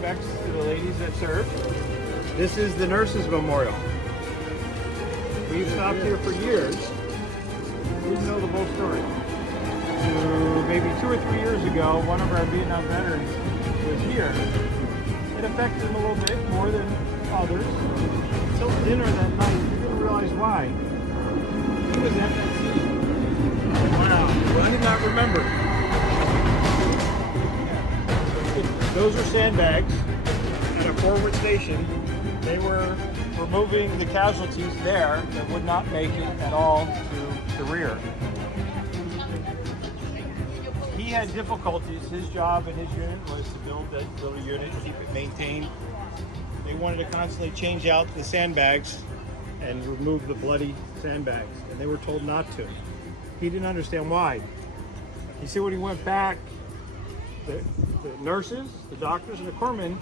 respects to the ladies that served. This is the Nurses Memorial. We've stopped here for years. We didn't know the whole story. So maybe 2 or 3 years ago, one of our Vietnam veterans was here. It affected him a little bit more than others. Until dinner that night, we didn't realize why. He was at that scene. Wow, I did not remember. Those are sandbags at a forward station. They were removing the casualties there that would not make it at all to the rear. He had difficulties. His job and his unit was to build that little unit, keep it maintained. They wanted to constantly change out the sandbags and remove the bloody sandbags, and they were told not to. He didn't understand why. You see, when he went back, the nurses, the doctors, and the corpsmen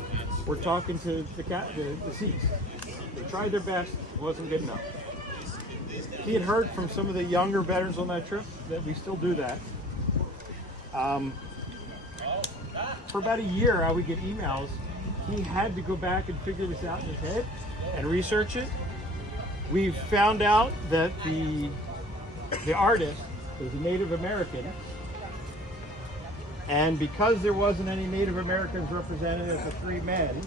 were talking to the deceased. They tried their best, it wasn't good enough. He had heard from some of the younger veterans on that trip that we still do that. For about a year, I would get emails. He had to go back and figure this out in his head and research it. We found out that the artist was a Native American, and because there wasn't any Native Americans represented as the 3 men,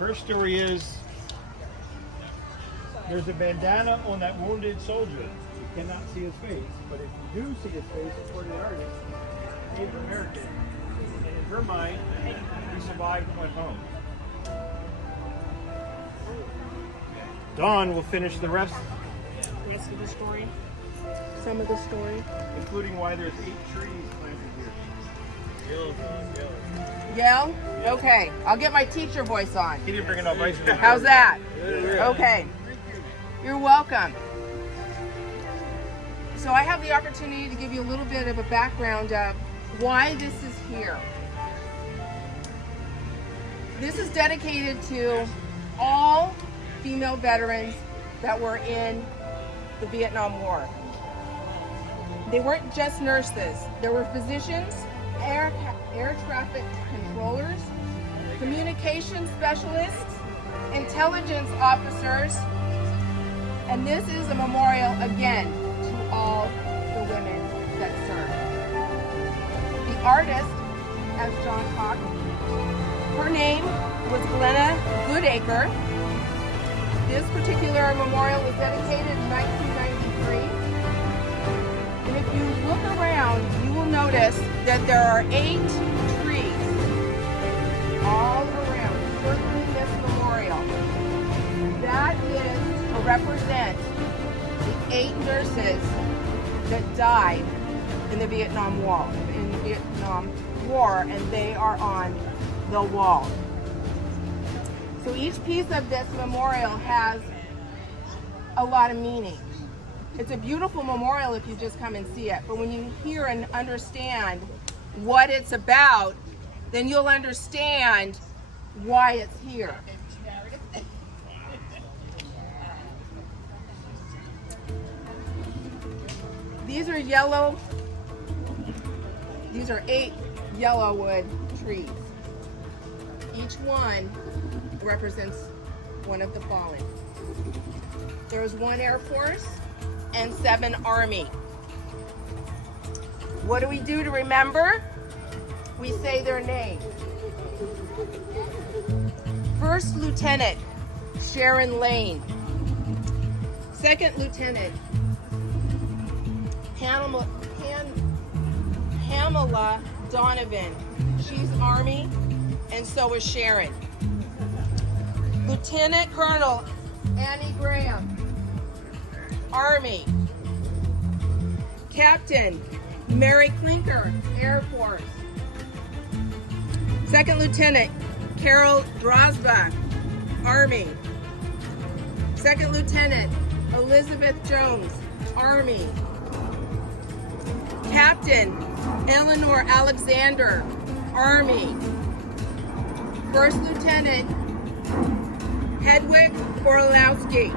her story is there's a bandana on that wounded soldier. You cannot see his face, but if you do see his face, according to the artist, Native American, and in her mind, he survived and went home. Dawn will finish the rest of the story. Some of the story. Including why there's 8 trees planted here. Yell? Okay. I'll get my teacher voice on. He didn't bring enough ice cream. How's that? Okay. You're welcome. So I have the opportunity to give you a little bit of a background of why this is here. This is dedicated to all female veterans that were in the Vietnam War. They weren't just nurses. There were physicians, air traffic controllers, communication specialists, intelligence officers, and this is a memorial again to all the women that served. The artist, as John talked, her name was Glenna Goodacre. This particular memorial was dedicated in 1993. And if you look around, you will notice that there are 8 trees all around circling this memorial. That is to represent the 8 nurses that died in the Vietnam War, and they are on the wall. So each piece of this memorial has a lot of meaning. It's a beautiful memorial if you just come and see it, but when you hear and understand what it's about, then you'll understand why it's here. These are 8 yellow wood trees. Each one represents one of the fallen. There was 1 Air Force and 7 Army. What do we do to remember? We say their names. First Lieutenant Sharon Lane. Second Lieutenant Pamela Donovan. She's Army, and so is Sharon. Lieutenant Colonel Annie Graham, Army. Captain Mary Klinker, Air Force. Second Lieutenant Carol Drosbach, Army. Second Lieutenant Elizabeth Jones, Army. Captain Eleanor Alexander, Army. First Lieutenant Hedwig Orlowski.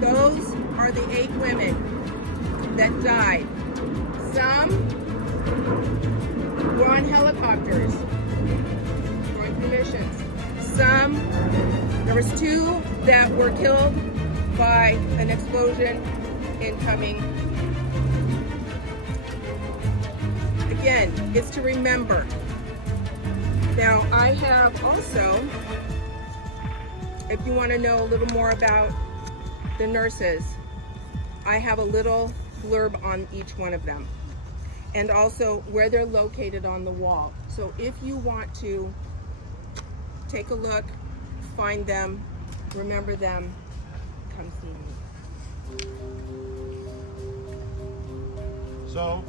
Those are the 8 women that died. Some were on helicopters, going through their was 2 that were killed by an explosion incoming. Again, it's to remember. Now, I have also, if you want to know a little more about the nurses, I have a little blurb on each one of them, and also where they're located on the wall. So if you want to take a look, find them, remember them, come see me. So,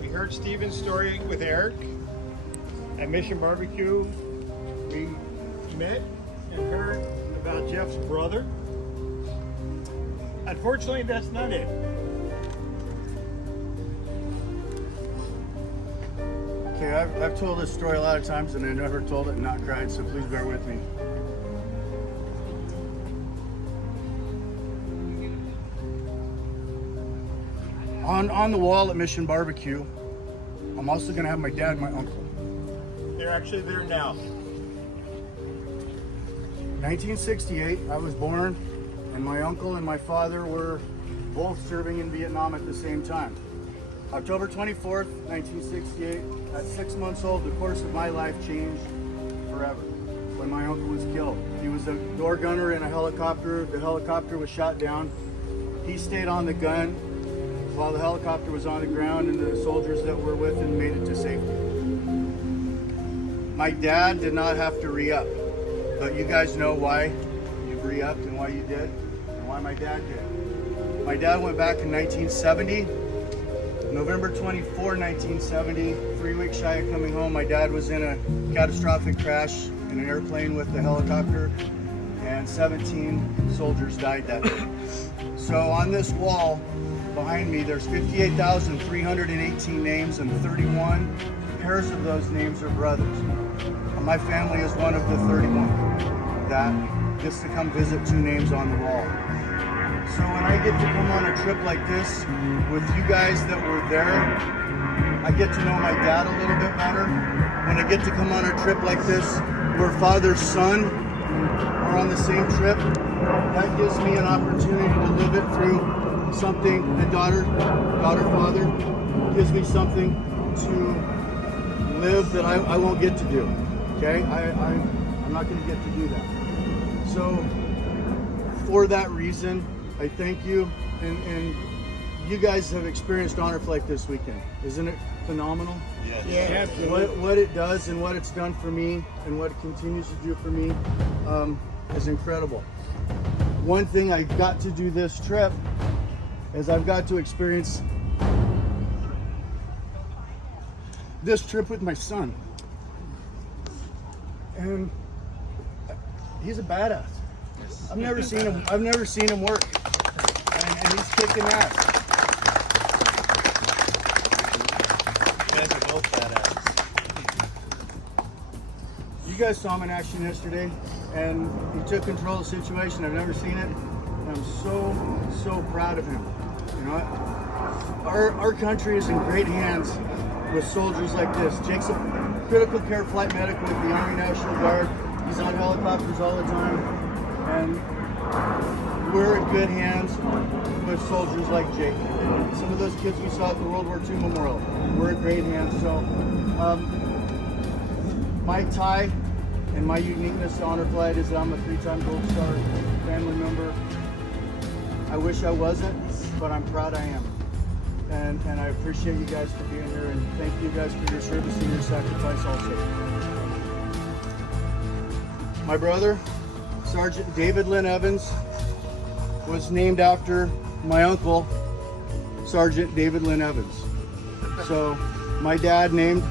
we heard Steven's story with Eric at Mission Barbecue. We met and heard about Jeff's brother. Unfortunately, that's not it. Okay, I've told this story a lot of times and I never told it and not cried, so please bear with me. On the wall at Mission Barbecue, I'm also gonna have my dad and my uncle. They're actually there now. 1968, I was born, and my uncle and my father were both serving in Vietnam at the same time. October 24th, 1968, at 6 months old, the course of my life changed forever when my uncle was killed. He was a door gunner in a helicopter. The helicopter was shot down. He stayed on the gun while the helicopter was on the ground and the soldiers that were with him made it to safety. My dad did not have to re-up, but you guys know why you've re-upped and why you did, and why my dad did. My dad went back in 1970. November 24, 1970, 3 weeks shy of coming home, my dad was in a catastrophic crash in an airplane with the helicopter, and 17 soldiers died that day. So on this wall behind me, there's 58,318 names, and 31 pairs of those names are brothers. My family is one of the 31 that gets to come visit 2 names on the wall. So when I get to come on a trip like this with you guys that were there, I get to know my dad a little bit better. When I get to come on a trip like this where father, son are on the same trip, that gives me an opportunity to live it through something, and daughter, father, gives me something to live that I won't get to do. Okay, I'm not going to get to do that. So for that reason, I thank you, and you guys have experienced Honor Flight this weekend. Isn't it phenomenal? Yes. What it does and what it's done for me and what it continues to do for me is incredible. One thing I got to do this trip is I've got to experience this trip with my son. And he's a badass. I've never seen him work, and he's kicking ass. You guys are both badass. You guys saw him in action yesterday, and he took control of the situation. I've never seen it, and I'm so proud of him. You know, our country is in great hands with soldiers like this. Jake's a critical care flight medic with the Army National Guard. He's on helicopters all the time, and we're in good hands with soldiers like Jake. Some of those kids we saw at the World War II Memorial, we're in great hands. So my tie and my uniqueness to Honor Flight is that I'm a 3-time Gold Star family member. I wish I wasn't, but I'm proud I am. And I appreciate you guys for being here, and thank you guys for your service and your sacrifice also. My brother, Sergeant David Lynn Evans, was named after my uncle, Sergeant David Lynn Evans. So my dad named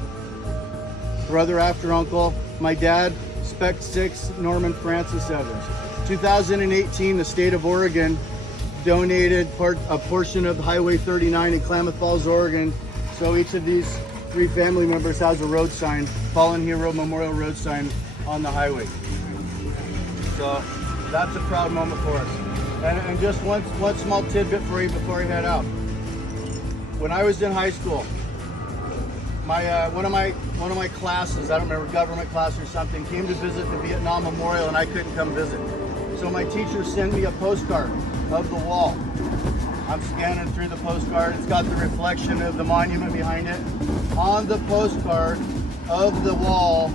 brother after uncle. My dad, Spec 6 Norman Francis Evans. 2018, the state of Oregon donated a portion of Highway 39 in Klamath Falls, Oregon. So each of these 3 family members has a road sign, Fallen Hero Memorial Road sign on the highway. So that's a proud moment for us. And just one small tidbit for you before I head out. When I was in high school, one of my classes, I don't remember, government class or something, came to visit the Vietnam Memorial and I couldn't come visit. So my teacher sent me a postcard of the wall. I'm scanning through the postcard. It's got the reflection of the monument behind it. On the postcard of the wall,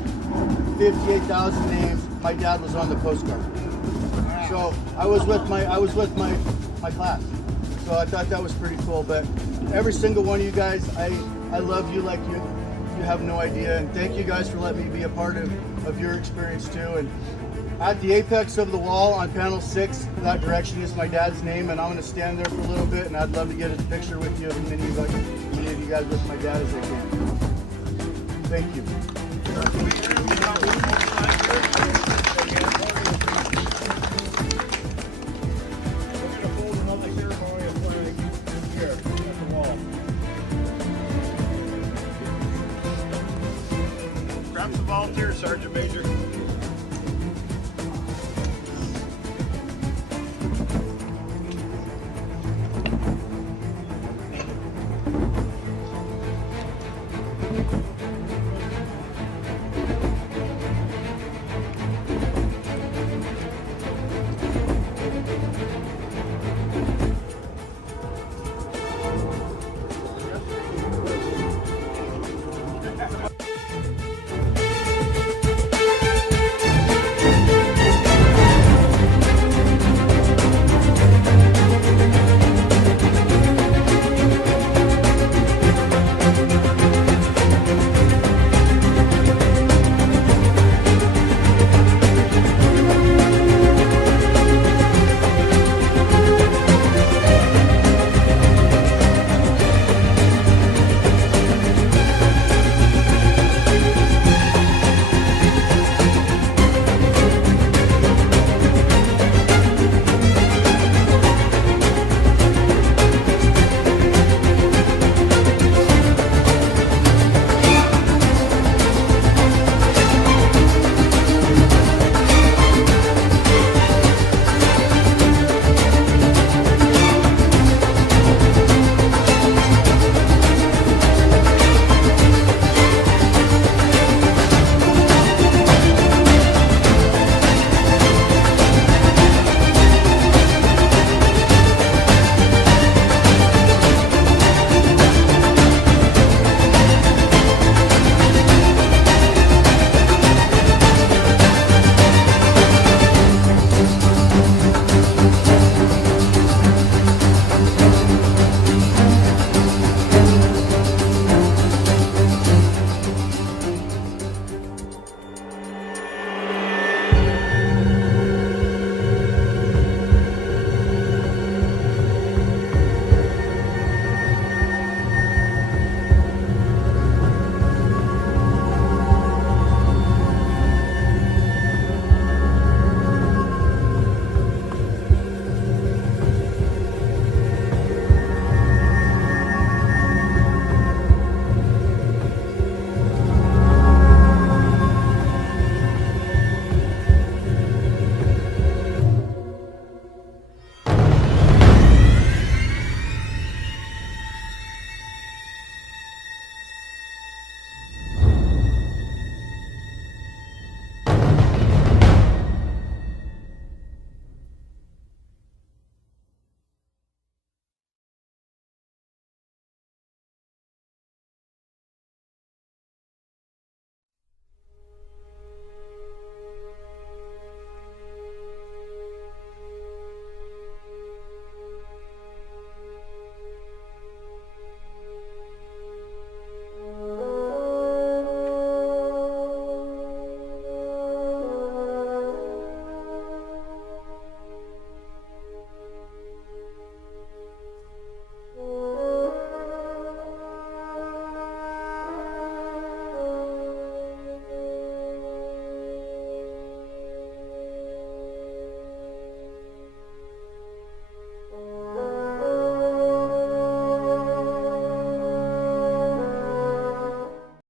58,000 names. My dad was on the postcard. So I was with my class. So I thought that was pretty cool. But every single one of you guys, I love you like you have no idea. And thank you guys for letting me be a part of your experience too. And at the apex of the wall on panel 6, that direction is my dad's name, and I'm going to stand there for a little bit, and I'd love to get a picture with you, as many of you guys with my dad as I can. Thank you. We're going to hold another ceremony of putting here at the wall. Grab some volunteers, Sergeant Major.